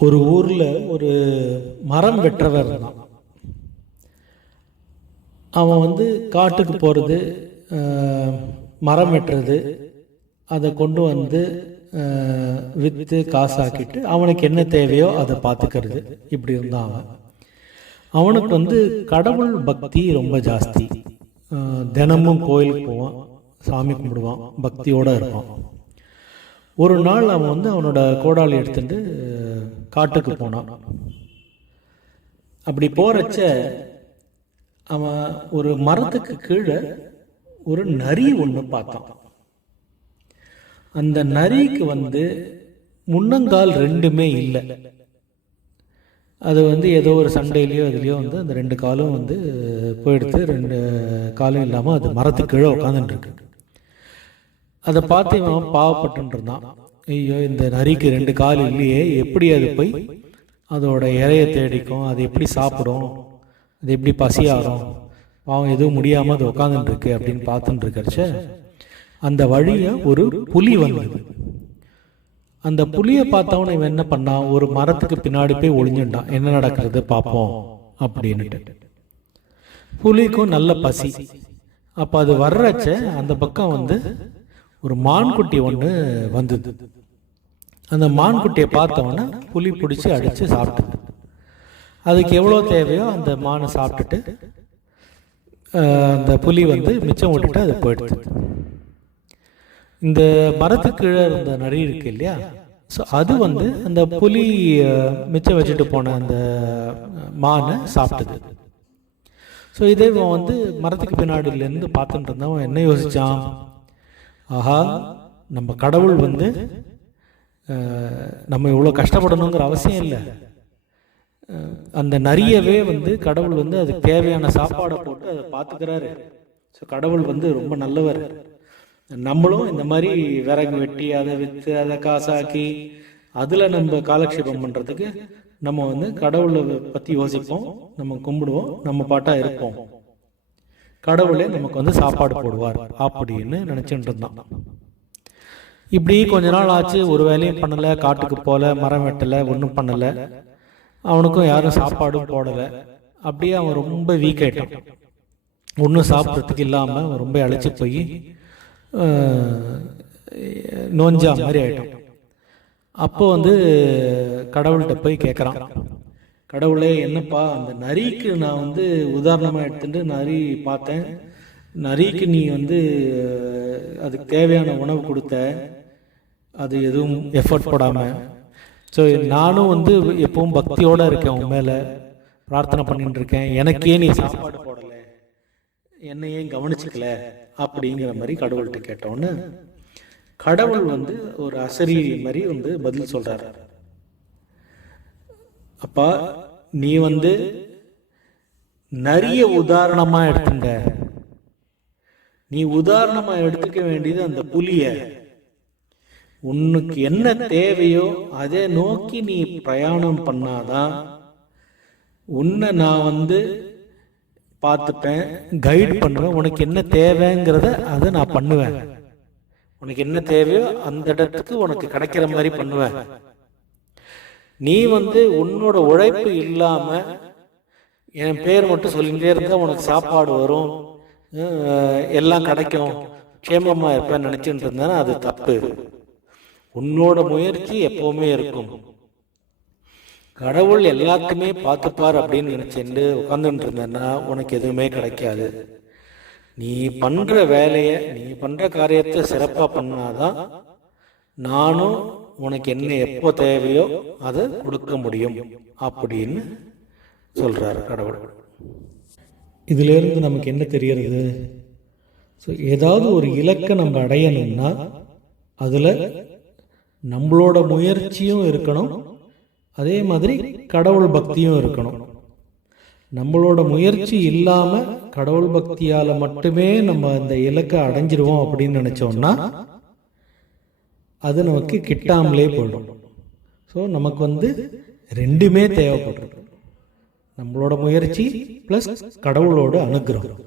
ஒரு ஊரில் ஒரு மரம் வெற்றவர் தான் அவன் வந்து காட்டுக்கு போகிறது மரம் வெட்டுறது அதை கொண்டு வந்து விற்று காசாக்கிட்டு அவனுக்கு என்ன தேவையோ அதை பார்த்துக்கிறது. இப்படி இருந்தான் அவன். அவனுக்கு வந்து கடவுள் பக்தி ரொம்ப ஜாஸ்தி. தினமும் கோயிலுக்கு போவான் சாமி கும்பிடுவான் பக்தியோடு இருப்பான். ஒரு நாள் அவன் வந்து அவனோட கோடாலி எடுத்துட்டு காட்டுக்கு போனான் அப்படி போகிறச்ச அவன் ஒரு மரத்துக்கு கீழே ஒரு நரி ஒன்று பார்த்தான். அந்த நரிக்கு வந்து முன்னங்கால் ரெண்டுமே இல்லை. அது வந்து ஏதோ ஒரு சண்டையிலையோ இதுலேயோ வந்து அந்த ரெண்டு காலும் வந்து போயிடுத்து ரெண்டு காலும் இல்லாமல் அது மரத்துக்கு கீழே உட்காந்துட்டு இருக்கு. அதை பார்த்து இவன் பாவப்பட்டு இருந்தான். ஐயோ இந்த நரிக்கு ரெண்டு கால் இல்லையே எப்படி அது போய் அதோட இறைய தேடிக்கும் அது எப்படி சாப்பிடும் அது எப்படி பசியாகும் பாவம் எதுவும் முடியாமல் அது உட்காந்துட்டு இருக்கு அப்படின்னு பார்த்துட்டு இருக்கிறச்ச அந்த வழியை ஒரு புலி வந்தது. அந்த புலியை பார்த்தவன இவன் என்ன பண்ணான்? ஒரு மரத்துக்கு பின்னாடி போய் ஒளிஞ்சுட்டான். என்ன நடக்கிறது பார்ப்போம் அப்படின்னுட்டு. புலிக்கும் நல்ல பசி. அப்போ அது வர்றச்ச அந்த பக்கம் வந்து ஒரு மான்குட்டி ஒன்று வந்தது. அந்த மான்குட்டியை பார்த்தவொன்னே புலி பிடிச்சி அடித்து சாப்பிட்டது. அதுக்கு எவ்வளோ தேவையோ அந்த மானை சாப்பிட்டுட்டு அந்த புலி வந்து மிச்சம் விட்டுட்டு அது போயிடுது. இந்த மரத்துக்கு கீழே இருந்த நரி இருக்கு இல்லையா? ஸோ அது வந்து அந்த புலி மிச்சம் வச்சுட்டு போன அந்த மானை சாப்பிட்டது. ஸோ இதே இவன் வந்து மரத்துக்கு பின்னாடியிலேருந்து பார்த்துட்டு இருந்தவன் என்ன யோசித்தான் ஆஹா நம்ம கடவுள் வந்து நம்ம இவ்வளோ கஷ்டப்படணுங்கிற அவசியம் இல்லை. அந்த நரியவே வந்து கடவுள் வந்து அதுக்கு தேவையான சாப்பாடை போட்டு அதை பார்த்துக்கிறாரு. ஸோ கடவுள் வந்து ரொம்ப நல்லவர். நம்மளும் இந்த மாதிரி விறகு வெட்டி அதை விற்று அதை காசாக்கி அதில் நம்ம காலக்ஷேபம் பண்ணுறதுக்கு நம்ம வந்து கடவுளை பற்றி யோசிப்போம் நம்ம கும்பிடுவோம் நம்ம பாட்டாக இருப்போம். கடவுளே நமக்கு வந்து சாப்பாடு போடுவார் அப்படின்னு நினச்சிட்டு இருந்தான் இப்படி கொஞ்ச நாள் ஆச்சு ஒரு வேலையும் பண்ணலை காட்டுக்கு போகல மரம் வெட்டலை ஒன்றும் பண்ணலை. அவனுக்கும் யாரும் சாப்பாடும் போடலை. அப்படியே அவன் ரொம்ப வீக் ஆயிட்டான். ஒன்றும் சாப்பிட்றதுக்கு இல்லாமல் அவன் ரொம்ப அழைச்சி போய் நோஞ்சா மாதிரி ஆயிட்டான். அப்போ வந்து கடவுள்கிட்ட போய் கேட்குறான் கடவுளே என்னப்பா அந்த நரிக்கு நான் வந்து உதாரணமாக எடுத்துட்டு நரி பார்த்தேன். நரிக்கு நீ வந்து அதுக்கு தேவையான உணவு கொடுத்த. அது எதுவும் எஃபர்ட் போடாமல் ஸோ நானும் வந்து எப்பவும் பக்தியோடு இருக்கேன் உன் மேலே. பிரார்த்தனை பண்ணிட்டு இருக்கேன். எனக்கே நீ சாப்பாடு போடலை. என்னை ஏன் கவனிச்சிக்கல அப்படிங்கிற மாதிரி கடவுள்கிட்ட கேட்டோன்னு கடவுள் வந்து ஒரு அசரி மாதிரி வந்து பதில் சொல்கிறாரு அப்பா நீ வந்து நிறைய உதாரணமாக எடுத்துங்க. நீ உதாரணமாக எடுத்துக்க வேண்டியது அந்த புலிய. உனக்கு என்ன தேவையோ அதை நோக்கி நீ பிரயாணம் பண்ணாதான் உன்னை நான் வந்து பார்த்துப்பேன் கைட் பண்ணுவேன். உனக்கு என்ன தேவைங்கிறத அதை நான் பண்ணுவேன். உனக்கு என்ன தேவையோ அந்த இடத்துக்கு உனக்கு கிடைக்கிற மாதிரி பண்ணுவேன். நீ வந்து உன்னோட உழைப்பு இல்லாம என் பேர் மட்டும் சொல்லிகிட்டே இருந்தா உனக்கு சாப்பாடு வரும். எல்லாம் கிடைக்கும். க்ஷேமமா இருப்பேன் நினைச்சுட்டு இருந்தேன்னா அது தப்பு. உன்னோட முயற்சி எப்பவுமே இருக்கும். கடவுள் எல்லாத்தையுமே பார்த்துப்பார் அப்படின்னு நினைச்சுட்டு உட்காந்துட்டு இருந்தேன்னா உனக்கு எதுவுமே கிடைக்காது. நீ பண்ற வேலையை நீ பண்ற காரியத்தை சிறப்பா பண்ணாதான் நானும் உனக்கு என்ன எப்போ தேவையோ அதை கொடுக்க முடியும் அப்படின்னு சொல்றாரு கடவுள். இதுல இருந்து நமக்கு என்ன தெரியறது ஸோ ஏதாவது ஒரு இலக்கை நம்ம அடையணும்னா அதுல நம்மளோட முயற்சியும் இருக்கணும். அதே மாதிரி கடவுள் பக்தியும் இருக்கணும். நம்மளோட முயற்சி இல்லாம கடவுள் பக்தியால மட்டுமே நம்ம அந்த இலக்கை அடைஞ்சிருவோம் அப்படின்னு நினைச்சோம்னா அது நமக்கு கிட்டாமலே போயிடும். ஸோ நமக்கு வந்து ரெண்டுமே தேவைப்படுறது நம்மளோட முயற்சி ப்ளஸ் கடவுளோட அனுகிரகம்.